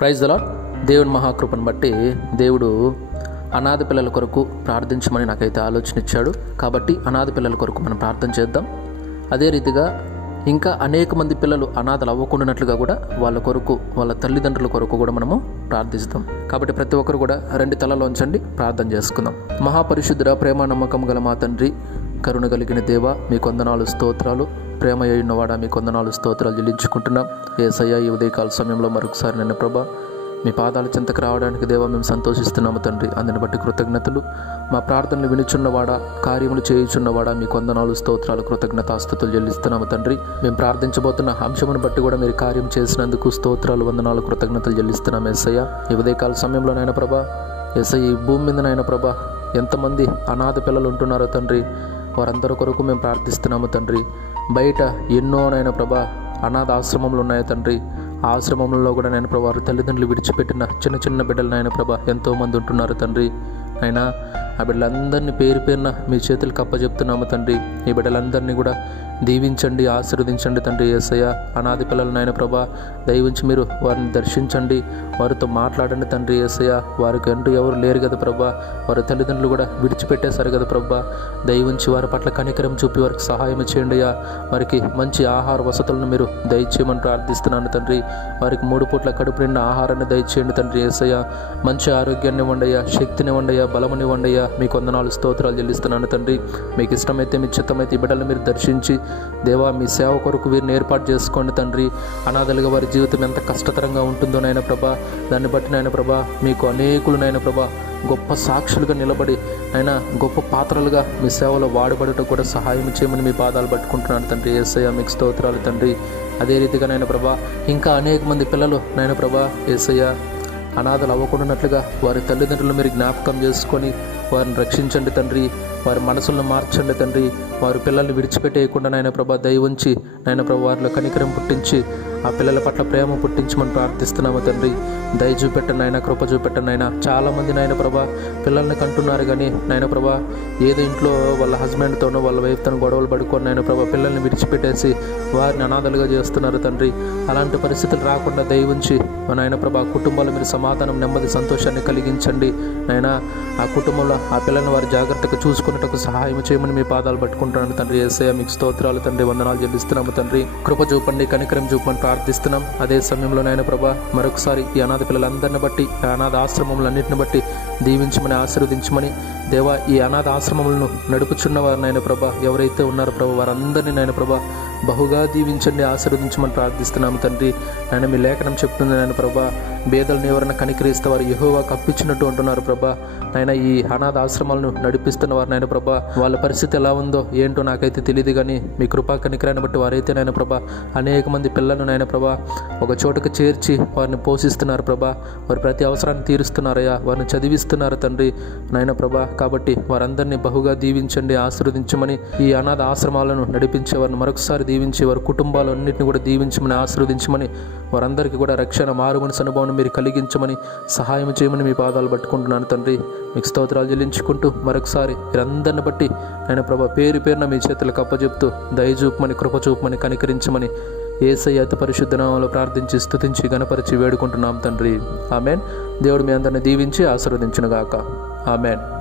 Praise the Lord దేవుని మహాకృపను బట్టి దేవుడు అనాథ పిల్లల కొరకు ప్రార్థించమని నాకైతే ఆలోచన ఇచ్చాడు. కాబట్టి అనాథ పిల్లల కొరకు మనం ప్రార్థన చేద్దాం. అదే రీతిగా ఇంకా అనేక మంది పిల్లలు అనాథలు అవ్వకుండానట్లుగా కూడా వాళ్ళ కొరకు వాళ్ళ తల్లిదండ్రుల కొరకు కూడా మనము ప్రార్థిస్తాం. కాబట్టి ప్రతి ఒక్కరు కూడా రెండు తలలో ఉంచండి ప్రార్థన చేసుకుందాం. మహాపరిశుద్ధుడ ప్రేమ నమ్మకం గల మా తండ్రి కరుణ కలిగిన దేవ మీ కొందనాలు స్తోత్రాలు. ప్రేమ అయినవాడ మీ కొందనాలు స్తోత్రాలు చెల్లించుకుంటున్నాం. ఏసయ్య ఈ ఉదయకాల సమయంలో మరొకసారి నిన్న ప్రభా మీ పాదాల చెంతకు రావడానికి దేవా మేము సంతోషిస్తున్నాము తండ్రి. అందుని బట్టి కృతజ్ఞతలు. మా ప్రార్థనలు వినుచున్నవాడా కార్యములు చేయుచున్నవాడా మీ కొందనాలు స్తోత్రాలు కృతజ్ఞతాస్థుతులు చెల్లిస్తున్నాము తండ్రి. మేము ప్రార్థించబోతున్న అంశమును బట్టి కూడా మీరు కార్యం చేసినందుకు స్తోత్రాలు వందనాలు కృతజ్ఞతలు చెల్లిస్తున్నాం ఏసయ్య. ఈ ఉదయకాల సమయంలో నాయన ప్రభా ఎస్ఐ ఈ భూమి మీద ప్రభా ఎంతమంది అనాథ పిల్లలు ఉంటున్నారో తండ్రి. వారందరి కొరకు మేము ప్రార్థిస్తున్నాము తండ్రి. బయట ఎన్నోనైనా ప్రభా అనాథ ఆశ్రమంలో ఉన్నాయి తండ్రి. ఆ ఆశ్రమంలో కూడా నేను ప్రభా వారి తల్లిదండ్రులు విడిచిపెట్టిన చిన్న చిన్న బిడ్డలు నాయన ప్రభా ఎంతోమంది ఉంటున్నారు తండ్రి. అయినా ఆ బిడ్డలందరినీ పేరు పేరున మీ చేతులకు అప్పచెప్తున్నాము తండ్రి. ఈ బిడ్డలందరినీ కూడా దీవించండి ఆశీర్వదించండి తండ్రి ఏసయ్య. అనాథ పిల్లలు నాయన ప్రభా దయవించి మీరు వారిని దర్శించండి. వారితో మాట్లాడండి తండ్రి ఏసయ్య. వారికి అంటూ ఎవరు లేరు కదా ప్రభా. వారి తల్లిదండ్రులు కూడా విడిచిపెట్టేశారు కదా ప్రభా. దయవించి వారి పట్ల కనికరం చూపి వారికి సహాయం చేయండి అయ్యా. వారికి మంచి ఆహార వసతులను మీరు దయచేయమని ప్రార్థిస్తున్నాను తండ్రి. వారికి మూడు పూట్ల కడుపు నిండా ఆహారాన్ని దయచేయండి తండ్రి ఏసయ్య. మంచి ఆరోగ్యాన్ని వండయ్యా శక్తిని వండయ్యా బలముని ఇవ్వండియ్యా మీకు వందనాలు స్తోత్రాలు చెల్లిస్తున్నాను తండ్రి. మీకు ఇష్టమైతే మీ చిత్తమైతే ఈ బిడ్డలు మీరు దర్శించి దేవా మీ సేవ కొరకు వీరిని ఏర్పాటు చేసుకోండి తండ్రి. అనాథలుగా వారి జీవితం ఎంత కష్టతరంగా ఉంటుందో నాయన ప్రభా. దాన్ని బట్టి నాయన ప్రభా మీకు అనేకులు నాయన ప్రభా గొప్ప సాక్షులుగా నిలబడి అయినా గొప్ప పాత్రలుగా మీ సేవలో వాడబడటం కూడా సహాయం చేయమని మీ పాదాలు పట్టుకుంటున్నాను తండ్రి. ఏసయ్య మీకు స్తోత్రాలు తండ్రి. అదే రీతిగా నాయన ప్రభా ఇంకా అనేక మంది పిల్లలు నాయన ప్రభా ఏసయ్య అనాథలు అవ్వకుండానట్లుగా వారి తల్లిదండ్రులు మీరు జ్ఞాపకం చేసుకొని వారిని రక్షించండి తండ్రి. వారి మనసులను మార్చండి తండ్రి. వారి పిల్లల్ని విడిచిపెట్టేయకుండా నాయన ప్రభా దయవుంచి ఉంచి నాయన ప్రభా వారిలో కనికరం పుట్టించి ఆ పిల్లల పట్ల ప్రేమ పుట్టించమని ప్రార్థిస్తున్నాము తండ్రి? దయ చూపెట్టండి నాయన కృప చూపెట్టండి నాయన. చాలామంది నాయన ప్రభా పిల్లల్ని కంటున్నారు కానీ నాయన ప్రభా ఏదో ఇంట్లో వాళ్ళ హస్బెండ్తోనో వాళ్ళ వైఫ్తోనో గొడవలు పడుకొని నాయన ప్రభా పిల్లల్ని విడిచిపెట్టేసి వారిని అనాథలుగా చేస్తున్నారు తండ్రి. అలాంటి పరిస్థితులు రాకుండా దయ ఉంచి మా నాయన ప్రభా కుటుంబాలు మీరు సమాధానం నెమ్మది సంతోషాన్ని కలిగించండి. నాయన ఆ కుటుంబంలో ఆ పిల్లల్ని వారి జాగ్రత్తగా చూసుకున్నట్టుకు సహాయం చేయమని మీ పాదాలు పట్టుకుంటున్నాను తండ్రి. ఏసయ్య మీకు స్తోత్రాలు తండ్రి. వందనాలు చెల్లిస్తున్నాము తండ్రి. కృప చూపండి కనికరం చూపండి. ప్రార్థిస్తున్నాం. అదే సమయంలో నాయన ప్రభా మరొకసారి ఈ అనాథ పిల్లలందరిని బట్టి ఈ అనాథ ఆశ్రమములన్నింటిని బట్టి దీవించమని ఆశీర్వదించమని దేవా ఈ అనాథ ఆశ్రమములను నడుపుచున్న వారు నాయన ప్రభా ఎవరైతే ఉన్నారో ప్రభా వారందరినీ నాయన ప్రభా బహుగా దీవించండి ఆశీర్వదించమని ప్రార్థిస్తున్నాము తండ్రి. ఆయన మీ లేఖనం చెప్తుంది నాయన ప్రభా బేదలను ఎవరైనా కనికరిస్తే వారు యహోవా కప్పించినట్టు అంటున్నారు ప్రభా. నాయన ఈ అనాథ ఆశ్రమాలను నడిపిస్తున్న వారు నాయన ప్రభా. వాళ్ళ పరిస్థితి ఎలా ఉందో ఏంటో నాకైతే తెలియదు కానీ మీ కృపా కనికరాన్ని బట్టి వారైతే నాయన ప్రభా అనేక మంది పిల్లలను నాయన ప్రభా ఒక చోటుకు చేర్చి వారిని పోషిస్తున్నారు ప్రభా. వారి ప్రతి అవసరాన్ని తీరుస్తున్నారయ్యా. వారిని చదివిస్తున్నారు తండ్రి నాయన ప్రభా. కాబట్టి వారందరినీ బహుగా దీవించండి ఆశీర్వదించమని ఈ అనాథ ఆశ్రమాలను నడిపించే వారిని మరొకసారి దీవించి వారి కుటుంబాలన్నింటిని కూడా దీవించమని ఆశీర్వదించమని వారందరికీ కూడా రక్షణ మారుమనసు అనుభవం మీరు కలిగించమని సహాయం చేయమని మీ పాదాలు పట్టుకుంటున్నాను తండ్రి. మీకు స్తోత్రాలు చెల్లించుకుంటూ మరొకసారి మీరందరిని బట్టి ఆయన ప్రభా పేరు పేరున మీ చేతులకు అప్పచెప్తూ దయచూపమని కృపచూపమని కనికరించమని ఏసై అతి పరిశుద్ధ నామంలో ప్రార్థించి స్థుతించి గణపరిచి వేడుకుంటున్నాం తండ్రి. ఆమెన్. దేవుడు మీ అందరిని దీవించి ఆశీర్వదించునుగాక. ఆమెన్.